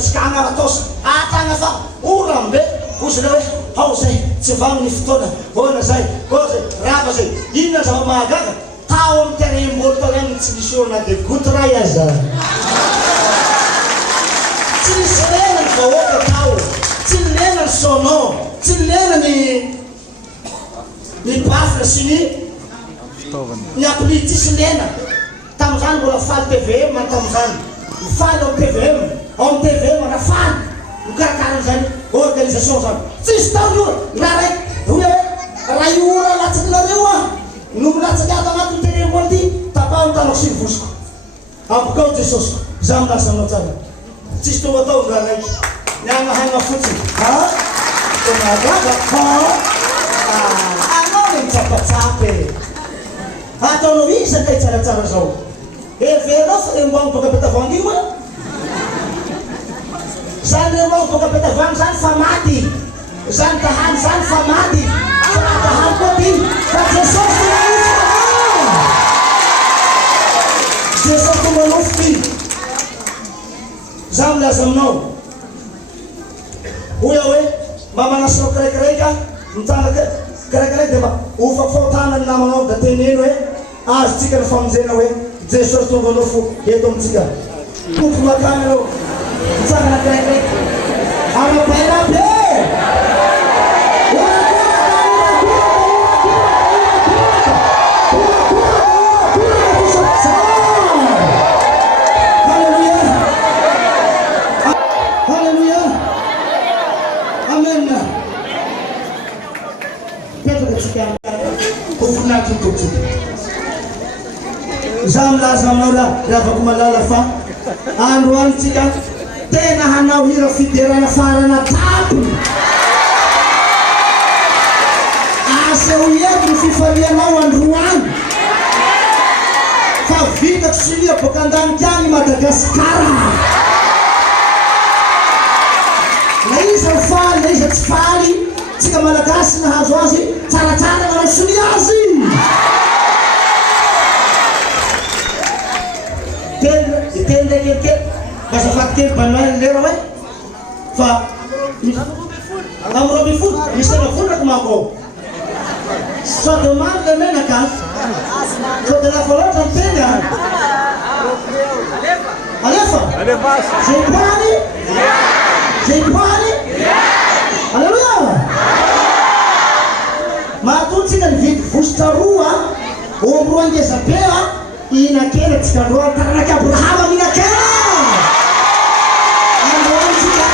Skana atos atanga fa urambe uslewe hausay tsy vaminy fotona bona zay koze rava zay inona zava mahagaga tao amin'ny terrain-boly tao ihany tsy nisy olona de goutray aza tsy nisy lena ny vahoaka tao tsy lena ny sonon tsy lena ny bafina sy ny appli tsisy lena tam'izany mbola faly TVM tam'izany mifaly ao TVM ao TVM rafaly mikarakara zany organisation zany tsisy tao io raha raiky hoe raha io ora latsaky nareo no milatsaky ato agnatin'ny terrain-boly ty tapahany tanako sy vosiko abokao Jesosy za milasa aminao tsara tsisy tonga tao raha raiky nianahagna fotsiny tonagaga anao le mitsapatsapy ataonao isaka tsaratsara zao everinao fa le mbano boka betavany io zany le mbano boka betavany zany fa maty zany tahany zany fa maty fa tahany koa ty fa Jesosy Jesosy manofo ty za milaza aminao hoy hoe mba manasinao kiraikiraika mitana kiraikiraiky de mba hofafaotana ny namanao da teneno hoe azotsika ny famonjena hoe Jesosy tonga nofo eto amitsika tompo makany anao mitsangana kiraikiraiky amabaina be za milaza aminao raha afaka malala fa androany tsika tena hanao hira fiderana farana tapo aseho eto ny fifalianao androany fa vitako silia boka andaniky any Madagasikara na iza faly na iza tsy faly tsika malagasy nahazo azy tsaratsara manao sonia azy tende keke azafady kely banoany lera hoe fa amin'ny roby folo misy tena vondraky mako so de maro le menaka so de lafa loatra ny tena alefa zay poany alleluia mahatotsika ny vidy vosotra roa ombroa angezabea inakena tsika androany taranaky Abrahama minakena androany tsika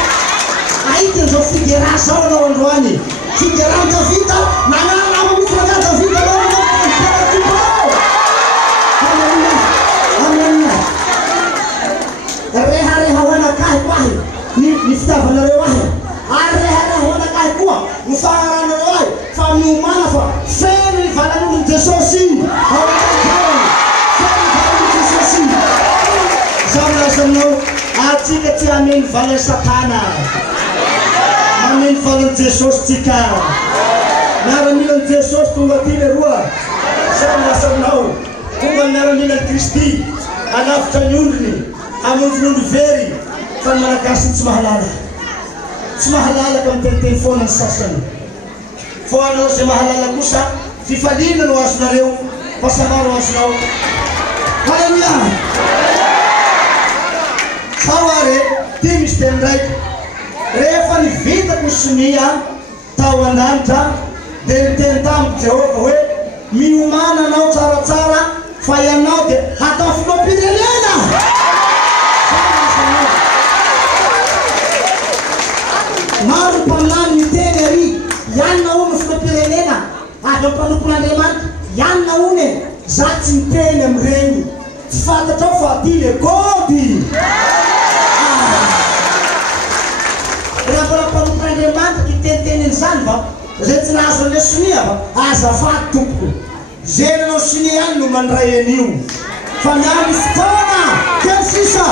aity an'izao fidera zao anao androany fidera ny Davida nananama mifraga Davida rehareha hoanakahy koahy ny fitavanareo ahy ary rehareha hoanakahy koa mifagnarana ahy fa miomana fa feno ny valan'olon'i Jesosy Zamlasanao atsika tsy ameny valan'ny Satana ameny valan'i Jesosy tsika miaramilan'i Jesosy tonga ty le roa zamlasanao tonga miaramilan'i Kristy alavitra ny ondriny amonjin'ondry very fa ny malagasy tsy mahalala ka miteniteny foana ny sasany fo anao zay mahalala kosa fifaliana no azonareo fahasamaro azonao halleluia Haware ty misy teny raiky rehefa nivitako sonia tao an-danitra de niteny tamiko Jehova hoe miomana anao tsaratsara fa ianao de hatao filoham-pirenena maro mpaminany miteny ary ianona ono filoham-pirenena avy ampanompon'Andriamanitra ianona one za tsy miteny amin'ireny tsy fantatrao fa ty le gôdy raha mbola mpanompon'Andriamanitra iteniteneny zany va zay tsy nahazo an'le sonia va azafady tompoko zay nanao sonia any no mandray an'io fa miamy fotoana kely sisa